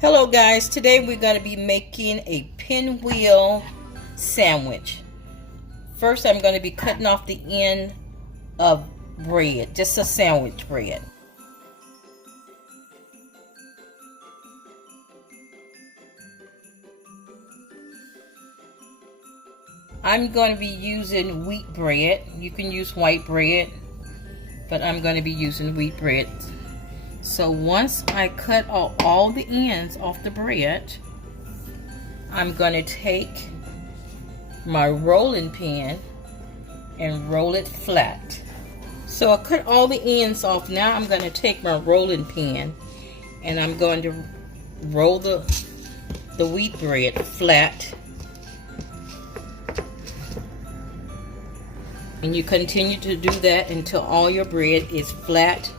Hello guys, today we're going to be making a pinwheel sandwich. First I'm going to be cutting off the end of bread, just a sandwich bread. I'm going to be using wheat bread. You can use white bread, but I'm going to be using wheat bread. So once I cut all the ends off the bread, I'm going to take my rolling pin and roll it flat. So I cut all the ends off. Now I'm going to take my rolling pin and I'm going to roll the wheat bread flat. And you continue to do that until all your bread is flat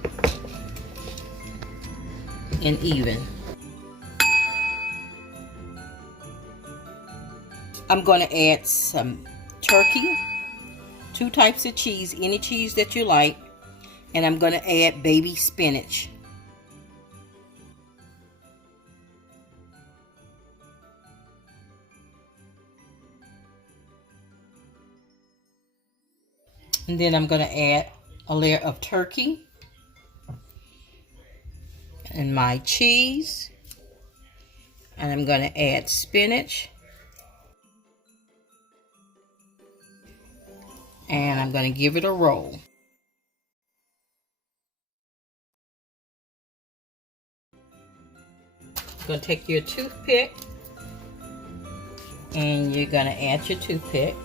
and even. I'm going to add some turkey, 2 types of cheese, any cheese that you like, and I'm going to add baby spinach. And then I'm going to add a layer of turkey and my cheese, and I'm going to add spinach, and I'm going to give it a roll. You're going to take your toothpick and you're going to add your toothpick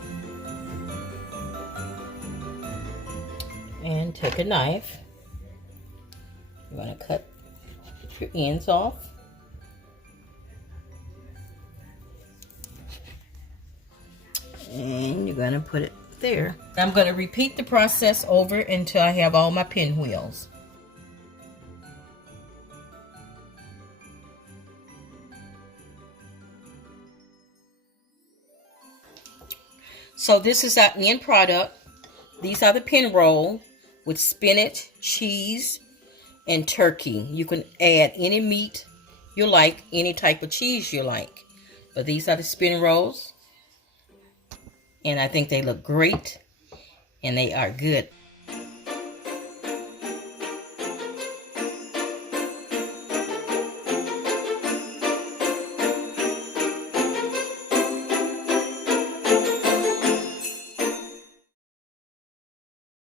and take a knife. You're going to cut your ends off. And you're going to put it there. I'm going to repeat the process over until I have all my pinwheels. So this is our end product. These are the pin roll with spinach, cheese, and turkey. You can add any meat you like, any type of cheese you like. But these are the spin rolls. And I think they look great. And they are good.